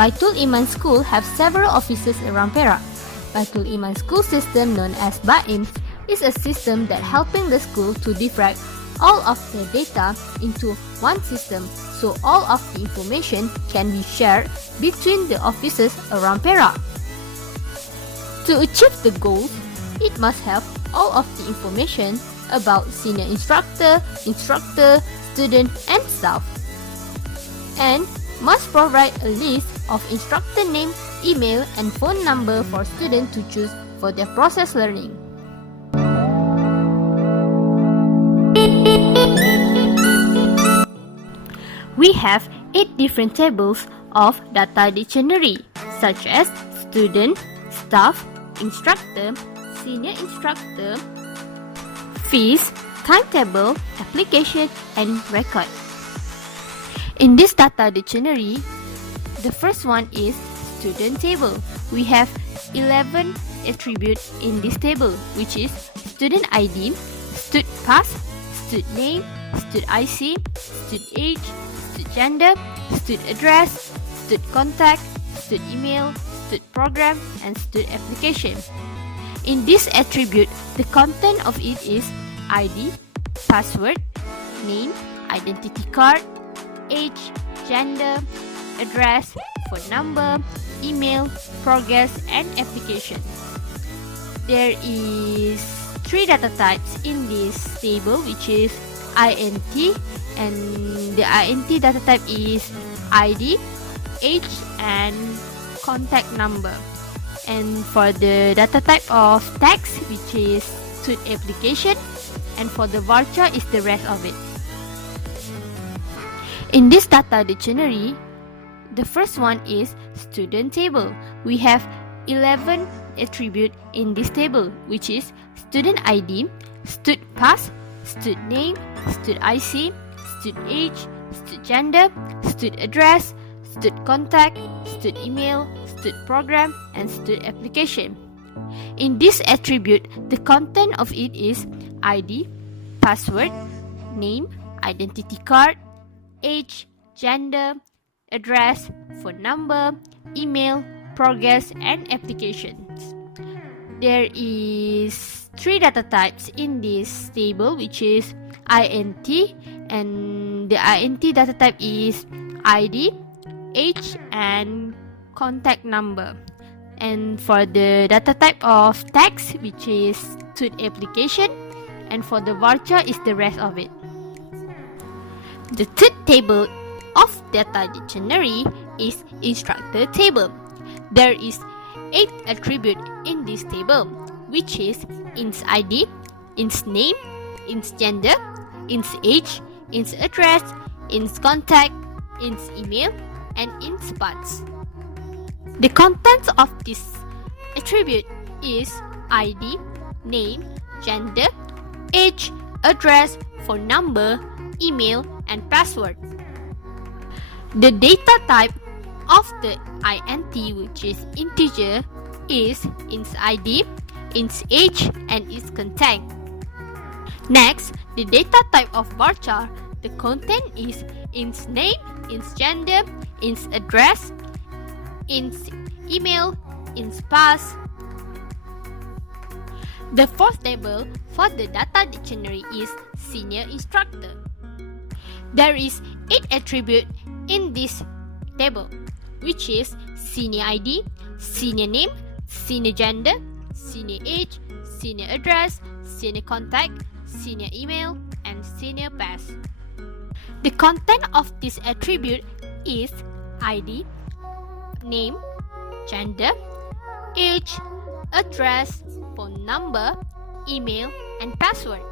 Baitul Iman School have several offices around Perak. Baitul Iman School System, known as BAIMSS, is a system that helping the school to defrag all of their data into one system, so all of the information can be shared between the offices around Perak. To achieve the goals, it must have all of the information about senior instructor, student and staff, and must provide a list of instructor name, email and phone number for students to choose for their process learning. We have 8 different tables of data dictionary, such as student, staff, instructor, senior instructor, fees, timetable, application, and record. In this data dictionary, the first one is student table. We have 11 attributes in this table, which is student ID, stud pass, stud name, stud IC, stud age, stud gender, stud address, stud contact, stud email, stud program, and stud application. In this attribute, the content of it is ID, password, name, identity card, age, gender, address, phone number, email, progress, and application. There is 3 data types in this table, which is INT, and the INT data type is ID, age, and contact number. And for the data type of text, which is stud application, and for the voucher is the rest of it. In this data dictionary, the first one is student table. We have 11 attributes in this table, which is student ID, stud pass, stud name, stud IC, stud age, stud gender, stud address, stud contact, stud email, stud program, and stud application. In this attribute, the content of it is ID, password, name, identity card, age, gender, address, phone number, email, progress, and applications. There is 3 data types in this table, which is INT, and the INT data type is ID, age, and contact number. And for the data type of text, which is stud application, and for the voucher is the rest of it. The third table of data dictionary is instructor table. There is 8 attributes in this table, which is int ID, int name, int gender, int age, int address, int contact, int email, and int pass. The contents of this attribute is ID, name, gender, age, address, phone number, email, and password. The data type of the INT, which is integer, is int ID, int age, and its contact. Next, the data type of voucher, the content is int name, int gender, int address, int email, int pass. The fourth table for the data dictionary is senior instructor. There is 8 attributes in this table, which is senior ID, senior name, senior gender, senior age, senior address, senior contact, senior email, and senior pass. The content of this attribute is ID, name, gender, age, address, phone number, email, and password.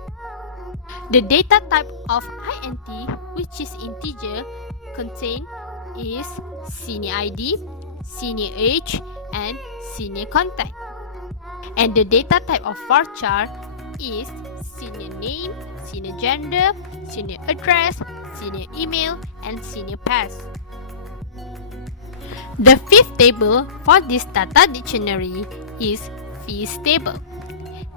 The data type of INT, which is integer, contain is senior ID, senior age, and senior contact. And the data type of voucher is senior name, senior gender, senior address, senior email, and senior pass. The fifth table for this data dictionary is fees table.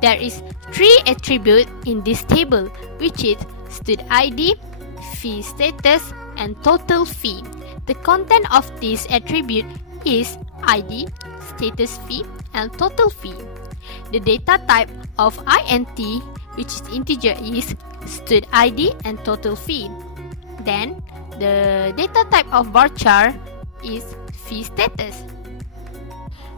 There is 3 attributes in this table, which is stud ID, fee status, and total fee. The content of this attribute is ID, status fee, and total fee. The data type of int, which is integer, is stud ID and total fee. Then the data type of varchar is fee status.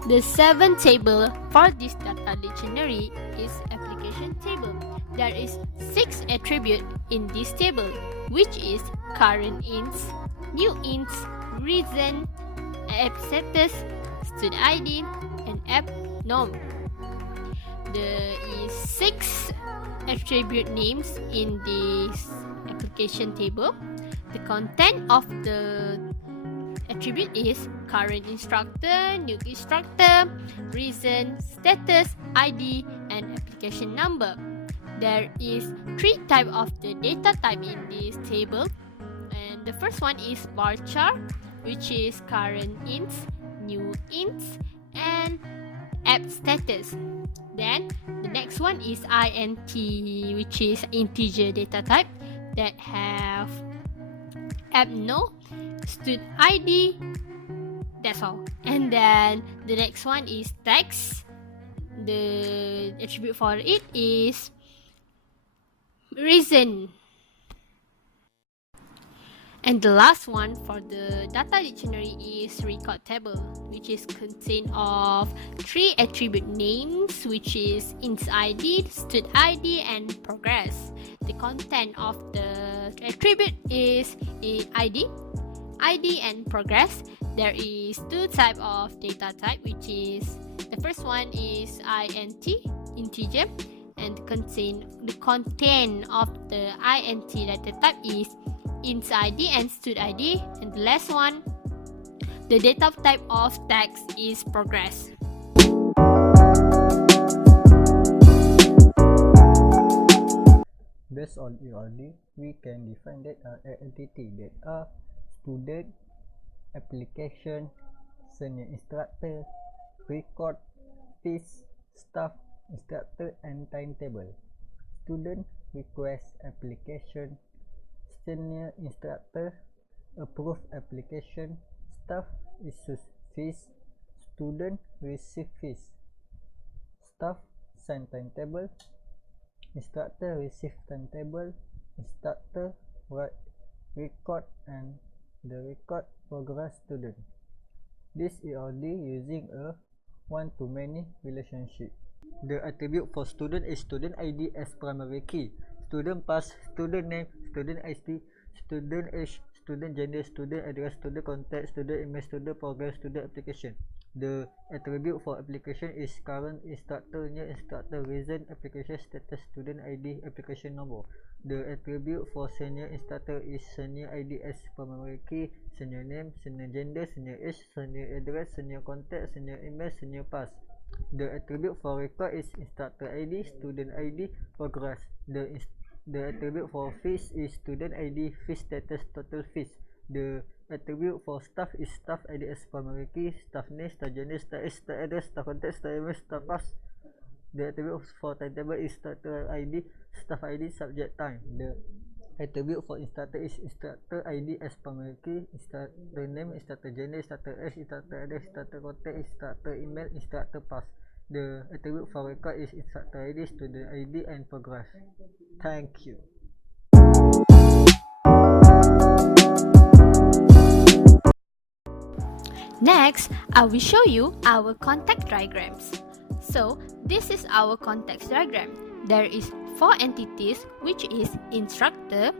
The seventh table for this data dictionary is application table. There is 6 attributes in this table, which is current ints, new ints, reason, app status, stud ID, and app norm. There is 6 attribute names in this application table. The content of the attribute is current instructor, new instructor, reason, status, ID, and application number. There is 3 types of the data type in this table, and the first one is varchar, which is current ints, new ints, and app status. Then the next one is int, which is integer data type that have app no, stud ID, that's all. And then the next one is text. The attribute for it is reason. And the last one for the data dictionary is record table, which is contained of 3 attribute names, which is int ID, stud ID, and progress. The content of the attribute is ID, and progress. There is 2 types of data type, which is the first one is int, integer, and the content of the int data type is int ID and stud ID, and the last one, the data type of text is progress. Based on ERD, we can define that entity that are student, application, senior instructor, record, fees, staff, instructor, and timetable. Student request application, senior instructor approve application, staff issues fees, student receive fees, staff send timetable, instructor receive timetable, instructor write record, and the record progress student. This is only using a one-to-many relationship. The attribute for student is student ID as primary key, student pass, student name, student ID, student age, student gender, student address, student contact, student email, student progress, student application. The attribute for application is current instructor, new instructor, reason, application status, student ID, application number. The attribute for senior instructor is senior ID as primary key, senior name, senior gender, senior age, senior address, senior contact, senior email, senior pass. The attribute for record is instructor ID, student ID, progress. The attribute for fees is student ID, fee status, total fees. The attribute for staff is staff ID as primary key, staff name, staff gender, staff age, staff address, staff contact, staff email, staff pass. The attribute for timetable is instructor ID, staff ID, subject time. The attribute for instructor is instructor ID as primary key, instructor name, instructor gender, instructor age, instructor address, instructor contact, instructor email, instructor pass. The attribute for record is instructor ID, student ID, and progress. Thank you. Next, I will show you our context diagrams. So, this is our context diagram. There is 4 entities, which is instructor,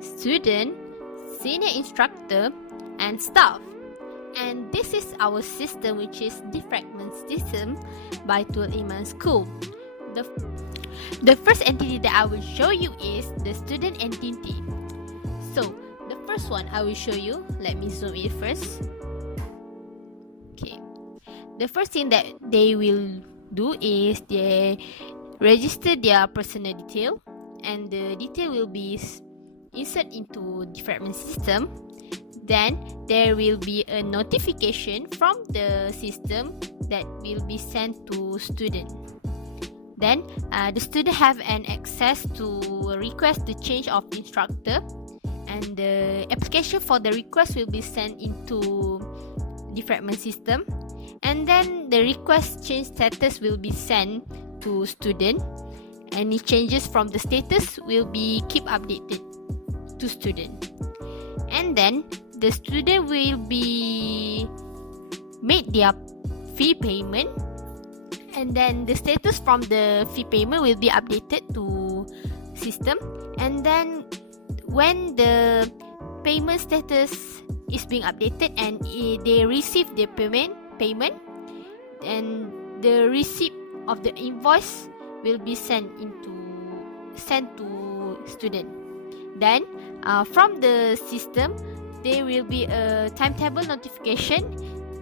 student, senior instructor, and staff. And this is our system, which is Defragment system by Baitul Iman School. The first entity that I will show you is the student entity. So, the first one I will show you, let me zoom in first. Okay. The first thing that they will do is they register their personal detail, and the detail will be inserted into Defragment system. Then there will be a notification from the system that will be sent to student. Then the student have an access to request the change of instructor, and the application for the request will be sent into Defragment system, and then the request change status will be sent to student. Any changes from the status will be keep updated to student, and then the student will be made their fee payment, and then the status from the fee payment will be updated to system. And then when the payment status is being updated and they receive the payment, and the receipt of the invoice will be sent to student. Then from the system there will be a timetable notification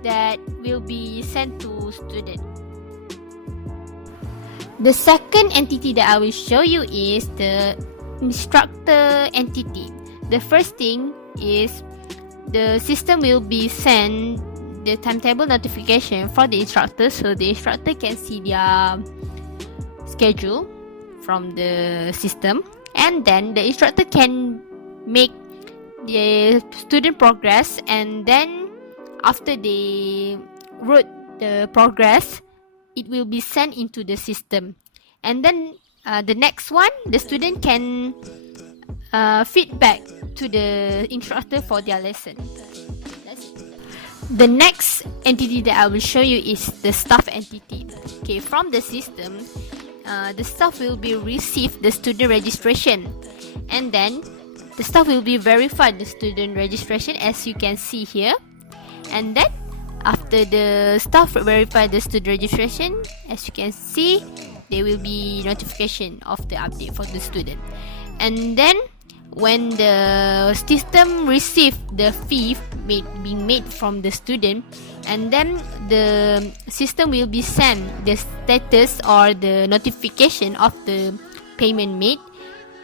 that will be sent to student. The second entity that I will show you is the instructor entity. The first thing is the system will be sent the timetable notification for the instructor, so the instructor can see their schedule from the system, and then the instructor can make the student progress, and then after they wrote the progress, it will be sent into the system. And then the next one, the student can feedback to the instructor for their lesson. The next entity that I will show you is the staff entity. Okay, from the system, the staff will be receive the student registration, and then the staff will be verify the student registration, as you can see here. And then after the staff verify the student registration, as you can see, there will be notification of the update for the student. And then when the system receive the fee being made from the student, and then the system will be sent the status or the notification of the payment made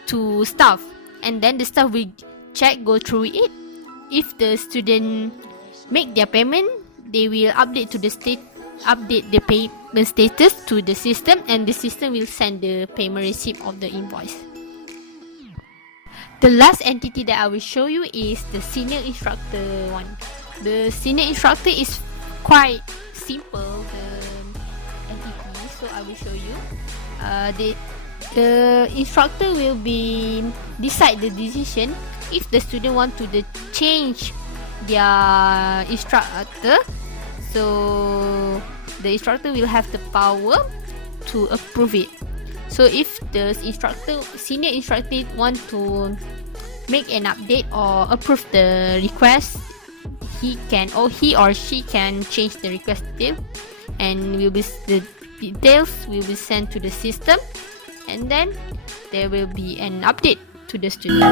to staff, and then the staff will check, go through it. If the student make their payment, they will update the payment status to the system, and the system will send the payment receipt of the invoice. The last entity that I will show you is the senior instructor one. The senior instructor is quite simple, the entity, so I will show you. The instructor will be decide the decision if the student want to change their instructor. So the instructor will have the power to approve it. So if the senior instructor want to make an update or approve the request, he or she can change the request detail, and the details will be sent to the system, and then there will be an update to the student.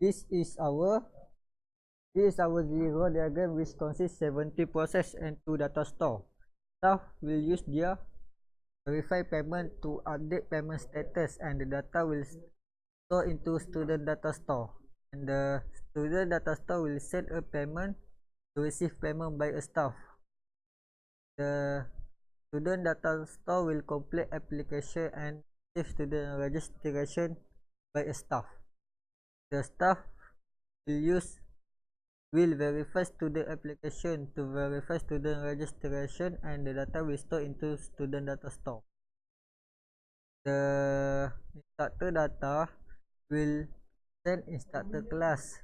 This is our zero diagram, which consists 70 process and 2 data store. Staff will use their verify payment to update payment status, and the data will store into student data store, and the student data store will send a payment to receive payment by a staff. The student data store will complete application and receive student registration by a staff. The staff will verify student application to verify student registration, and the data will store into student data store. The instructor data will send instructor class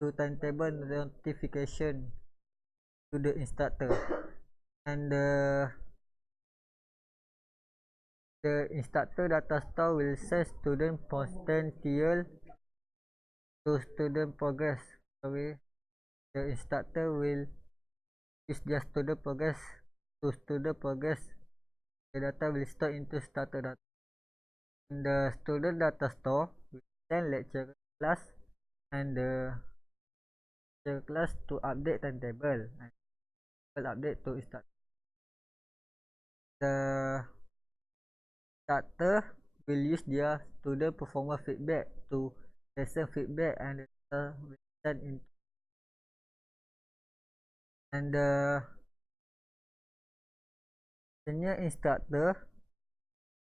to timetable notification to the instructor, and the instructor data store will send student potential to student progress. The instructor will use their student progress to student progress. The data will store into starter data. In the student data store, we send lecturer class and the lecturer class to update timetable and will update to instructor. The instructor will use their student performance feedback to lesson feedback, and the data will send in. And the senior instructor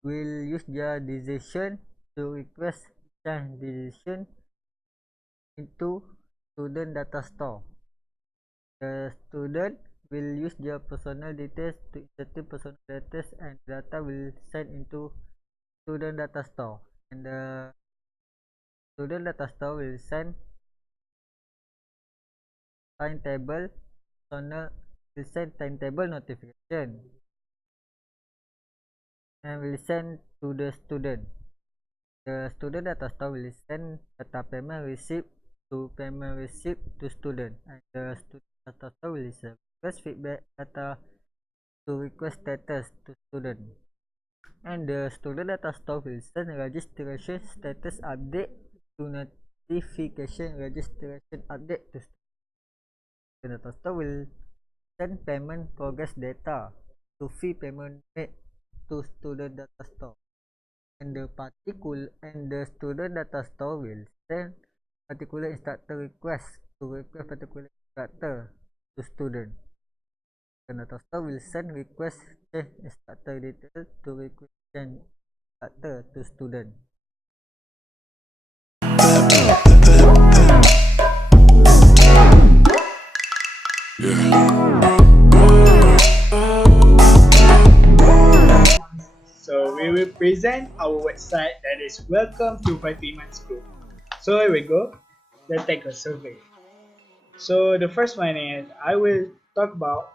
will use their decision to request change decision into student data store. The student will use their personal details to insert personal data, and data will send into student data store, and the student data store will send timetable timetable notification and will send to the student. The student data store will send data payment receipt to student, and the student data store will request feedback data to request status to student, and the student data store will send registration status update to notification registration update to student. The data store will send payment progress data to fee payment made to student data store, and the student data store will send particular instructor request to request particular instructor to student. The data store will send request change instructor detail to request change instructor to student. So we will present our website, that is welcome to Baitul Iman School. So here we go. Let's take a survey. So the first one is I will talk about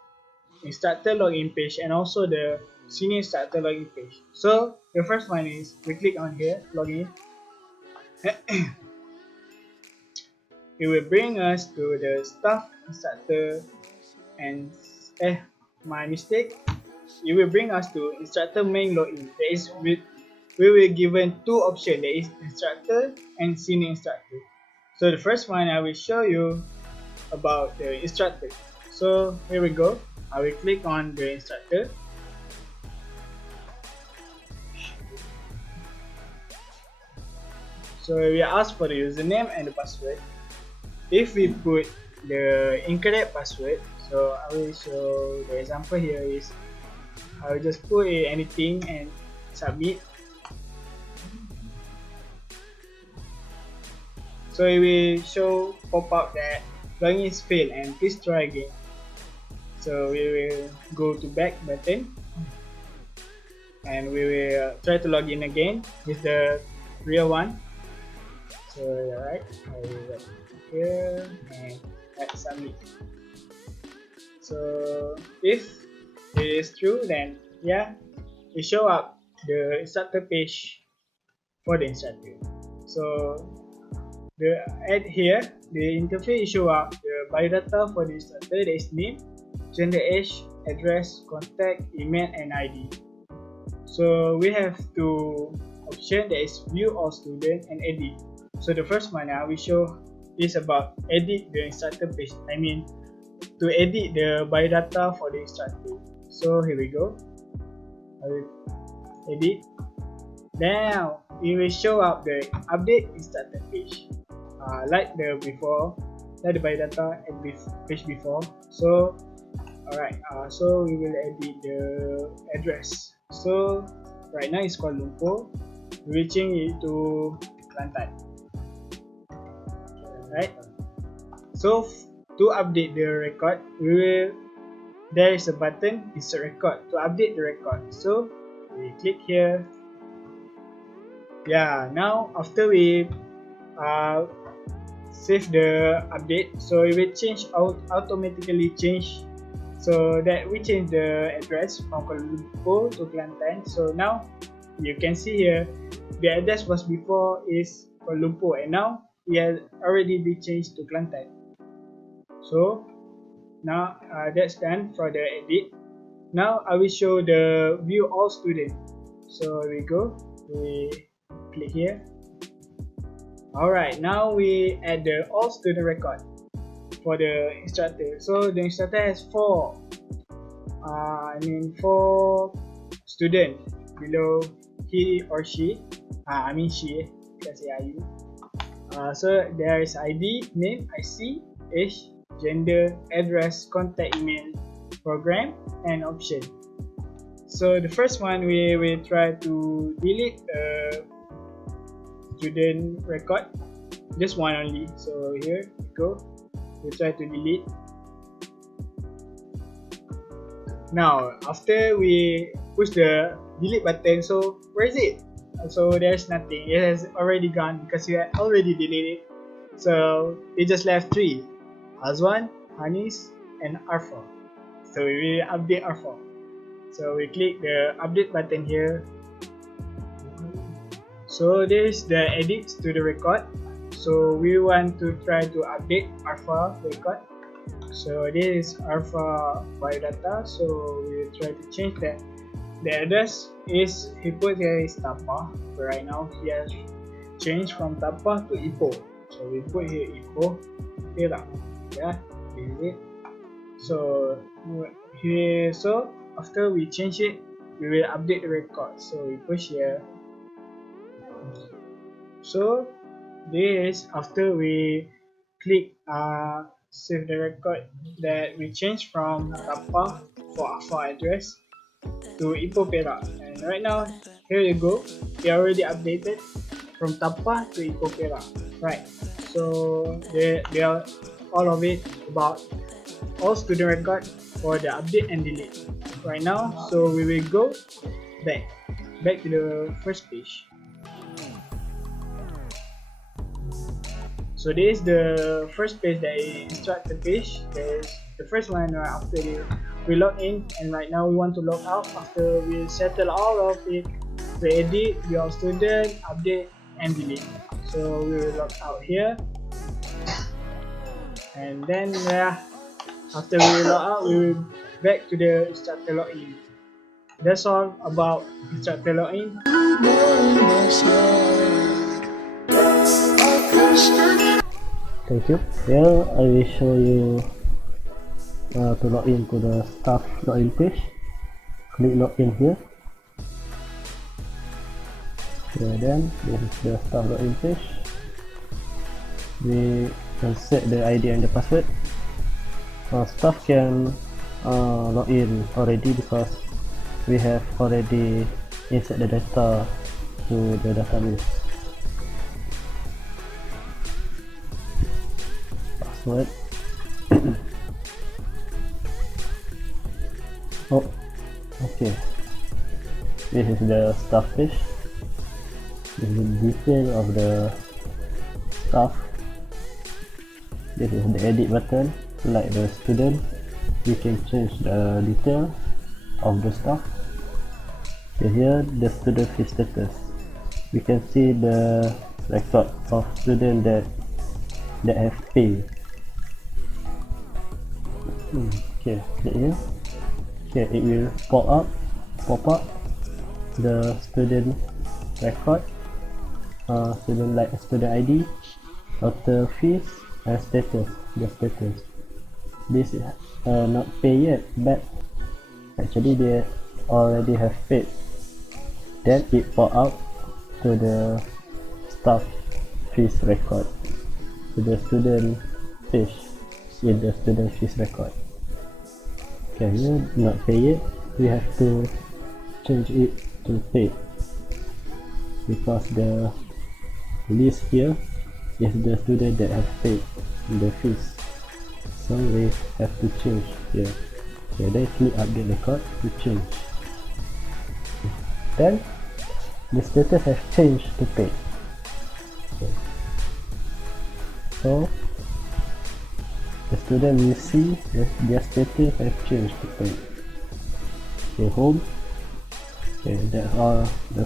instructor login page and also the senior instructor login page. So the first one is we click on here login. It will bring us to the staff instructor and my mistake. It will bring us to instructor main login. That is we will given two options, that is instructor and senior instructor. So the first one I will show you about the instructor. So here we go. I will click on the instructor. So we ask for the username and the password. If we put the incorrect password, so I will show the example here is I will just put anything and submit. So it will show pop up that login is failed and please try again. So we will go to back button and we will try to log in again with the real one. So alright, I will write here and add submit. So if it is true, then yeah, it show up the instructor page for the instructor. So the add here, the interface show up the biodata for the instructor, that is name, gender, age, address, contact, email, and ID. So we have two options, that is view all student and edit. So the first one I will show is about edit the instructor page. I mean to edit the biodata for the instructor. So here we go. I will edit. Now it will show up the update instructor page. Like the before, like the biodata at page before. So alright, so we will edit the address. So right now it's Kuala Lumpur. We will change it to Kelantan. Right. So to update the record, there is a button insert record to update the record. So we click here. Yeah, now after we save the update, so it will automatically change, so that we change the address from Kuala Lumpur to Kelantan. So now you can see here the address was before is Kuala Lumpur and now it has already been changed to Kelantan. So now that's done for the edit. Now I will show the view all student. So we go, we click here. Alright, now we add the all student record for the instructor. So the instructor has four student below he or she. She, let's say you. So there is ID, name, IC, age, gender, address, contact email, program, and option. So the first one, we will try to delete student record, just one only. So here we go, we try to delete. Now after we push the delete button, so where is it? So there's nothing, it has already gone because you had already deleted it. So it just left 3, Azwan, Hanis and Arfa. So we will update Arfa. So we click the update button here. So this is the edits to the record. So we want to try to update Arfa record. So this is Arfa biodata. So we will try to change that. The address is, he put here is Tapa, but right now he has changed from Tapa to Ipoh. So we put here Ipoh, Perak. Yeah, this is it. So here, so after we change it, we will update the record. So we push here. So this after we click save the record that we changed from Tapa for Arfa address to Ipoh Perak, and right now here you go, we already updated from Tapa to Ipoh Perak, right? So they are all of it about all student record for the update and delete right now. So we will go back to the first page. So this is the first page, that is instructor page. That is the first one after we log in, and right now we want to log out after we settle all of it. We edit, your student, update and delete. So we will log out here, and then after we log out, we will back to the instructor login. That's all about instructor login. Thank you. Here I will show you to log in to the staff login page. Click login here. Then this is the staff login page. We can set the ID and the password. Staff can log in already because we have already insert the data to the database. Password. Oh, okay. This is the staff page. This is the detail of the staff. This is the edit button. Like the student, we can change the detail of the staff. Here the student fee status. We can see the record of student that have paid. Okay, click here. Okay, it will pop up the student record, student like student ID, total fees and status. The status. This is not paid yet, but actually they already have paid. Then it pop out to the staff fees record, to the student page in the student fees record. Okay, here not paid yet, we have to change it to paid because the list here is the student that have paid the fees. So we have to change here. Okay, then click update record to change. Then the status has changed to paid. Okay. So the student will see that their status has changed to paid. Okay, home. Okay, that's all the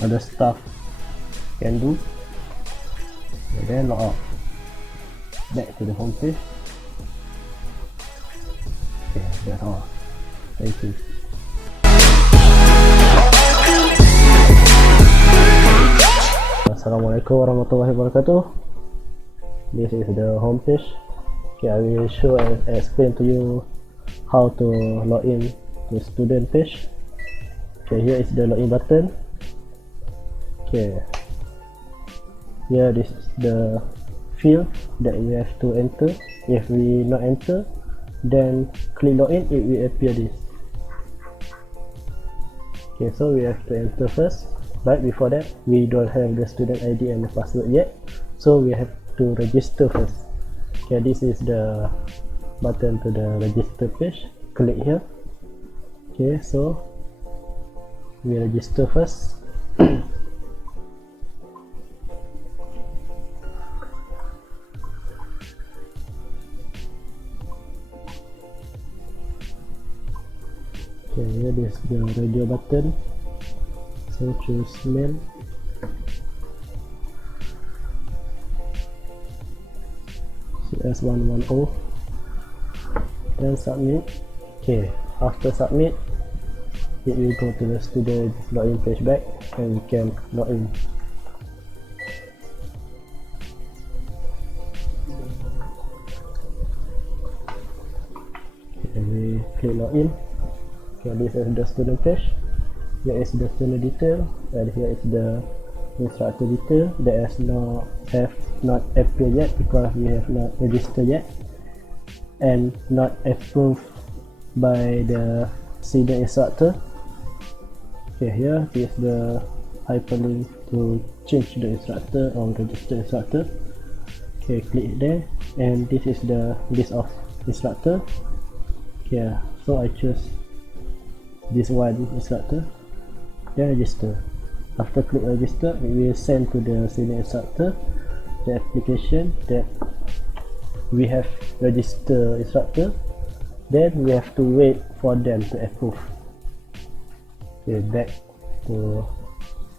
other stuff can do. And then log out. Back to the home page. Okay, that's all. Thank you. Assalamualaikum warahmatullahi wabarakatuh. This is the home page. Okay, I will show and explain to you how to log in to student page. Okay, here is the login button. Okay, here this is the field that you have to enter. If we not enter, then click login, it will appear this. Okay, so we have to enter first, but before that we don't have the student ID and the password yet, so we have to register first. Okay, this is the button to the register page. Click here. Okay, so we register first. Okay, here is the radio button, so choose mail. CS1104, then submit. Okay, after submit it will go to the student login page back and we can log in. Okay, we click login. Okay, this is the student page. Here is the student detail, and here is the instructor detail that have not appeared yet because we have not registered yet and not approved by the senior instructor. Okay, here is the hyperlink to change the instructor or register instructor. Okay, click there, and this is the list of instructor. Okay, so I choose this one instructor, then register. After click register, it will send to the senior instructor the application that we have registered instructor. Then we have to wait for them to approve. Okay, back to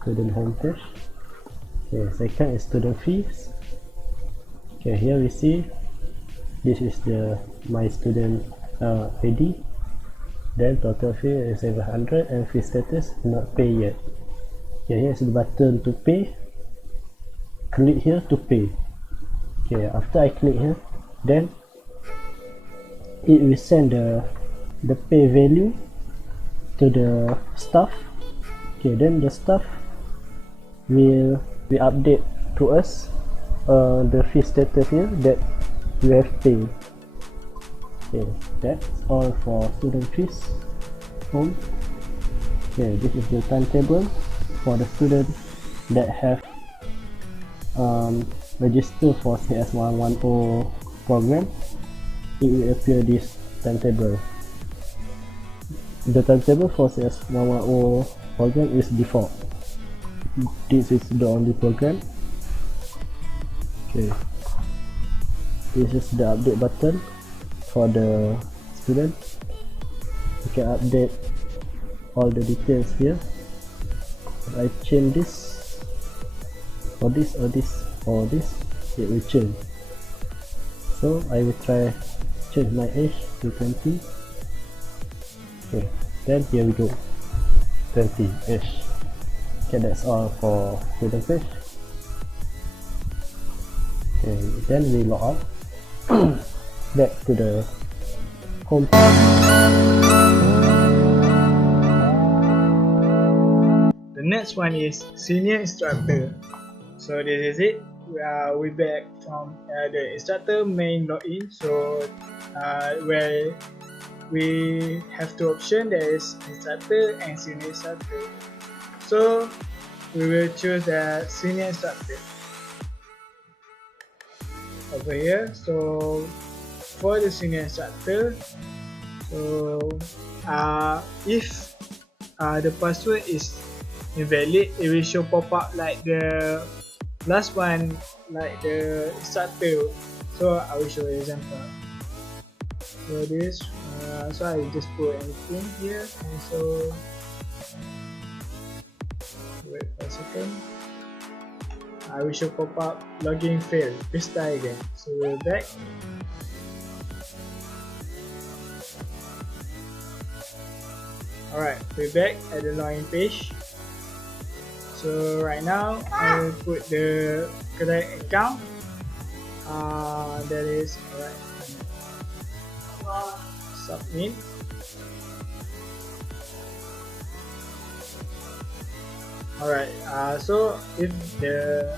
student homepage. Okay, second is student fees. Okay, here we see this is the my student ID. Then total fee is 700 and fee status not pay yet. Okay, here is the button to pay. Click here to pay. Okay, after I click here, then it will send the pay value to the staff. Okay, then the staff will update to us the fee status here that we have paid. Okay, that's all for student fees form. Okay, this is the timetable for the students that have registered for CS110 program. It will appear this timetable. The timetable for CS110 program is default. This is the only program. Okay, this is the update button for the student. You can update all the details here. If I change this or this or this or this, it will change. So I will try change my age to 20. Okay, then here we go, 20 age. Okay, that's all for student page. Okay, then we log out. Back to the home. The next one is Senior Instructor. So this is it. We back from the instructor main login. So where we have two options, there is instructor and senior instructor. So we will choose the senior instructor over here. So for the senior instructor, so if the password is invalid, it will show pop up like the last one, like the instructor. So I will show you an example. So this, so I will just put anything here, and so wait for a second. I will show pop up login failed. Please try again. So we're back. Alright, we're back at the login page. So right now I will put the correct account. That is alright. Submit. Alright. So if the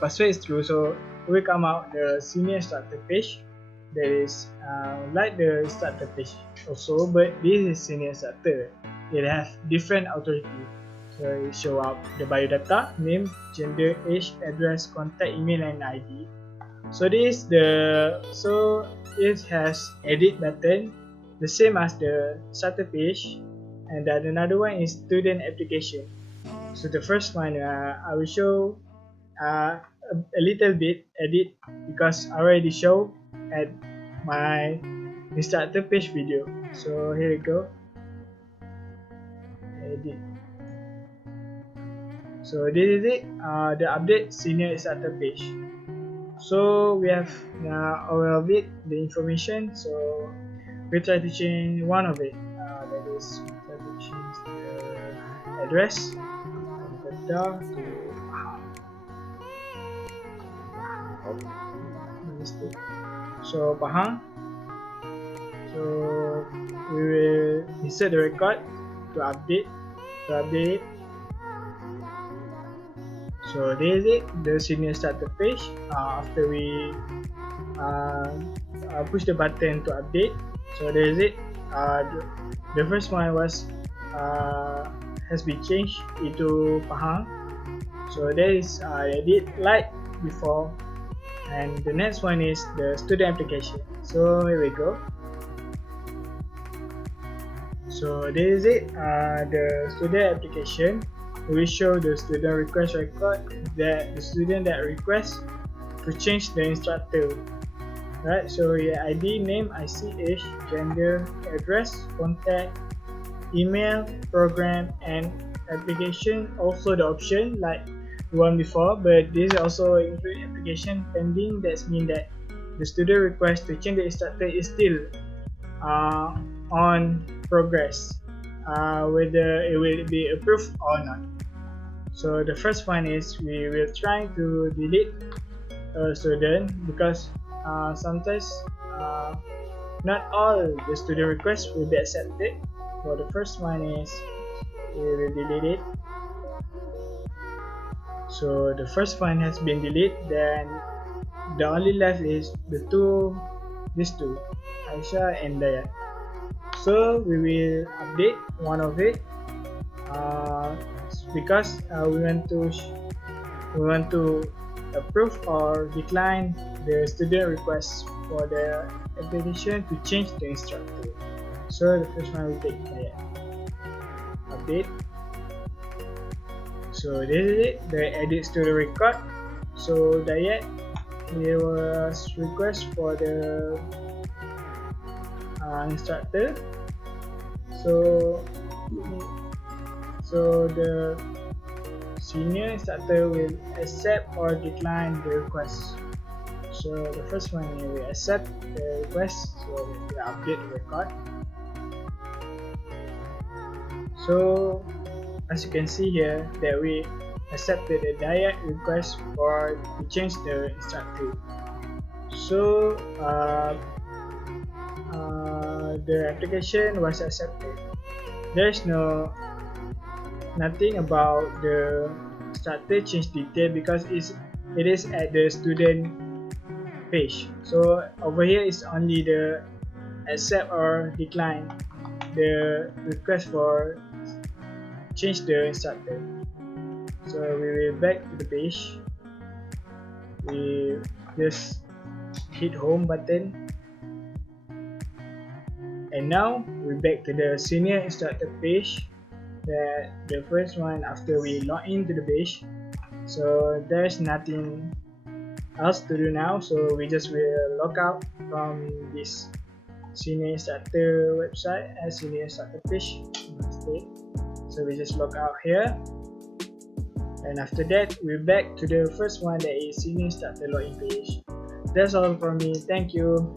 password is true, so we come out the senior instructor page. That is like the instructor page also, but this is senior instructor. it has different authority. So it show up the biodata, name, gender, age, address, contact, email, and ID. So it has edit button, the same as the starter page, and then another one is student application. So the first one I will show a little bit edit because I already show at my instructor page video. So here we go. Edit. So this is it, the update senior instructor page. So we have all of it, the information. So we try to change one of it. That is, we try to change the address from Kedah to so Pahang. So we will insert the record to update it. So this is it, the senior starter page. After we push the button to update, so there is it. The first one was has been changed into Pahang. So there is edit like before, and the next one is the student application. So here we go. So this is it, the student application. We show the student request record, that the student that requests to change the instructor. Right, so your ID, name, IC, age, gender, address, contact, email, program, and application. Also the option like the one before, but this also include application pending. That means that the student request to change the instructor is still on progress, whether it will be approved or not. So the first one is we will try to delete a student because sometimes not all the student requests will be accepted. So the first one is we will delete it. So the first one has been deleted, then the only left is these two, Aisha and Dayat. So we will update one of it because we want to approve or decline the student request for the application to change the instructor. So the first one will take Dayat. Update. So this is it, the edit student record. So Dayat, there was request for the instructor. So the senior instructor will accept or decline the request. So the first one will accept the request, so we will update the record. So as you can see here that we accepted the Dayat request for to change the instructor. So the application was accepted. There's nothing about the instructor change detail because it is at the student page. So over here is only the accept or decline the request for change the instructor. So we will back to the page. We just hit home button, and now we're back to the senior instructor page, the first one after we log into the page. So there's nothing else to do now, so we just will log out from this senior instructor website as senior instructor page. So we just log out here, and after that we're back to the first one, that is senior instructor login page. That's all from me. Thank you.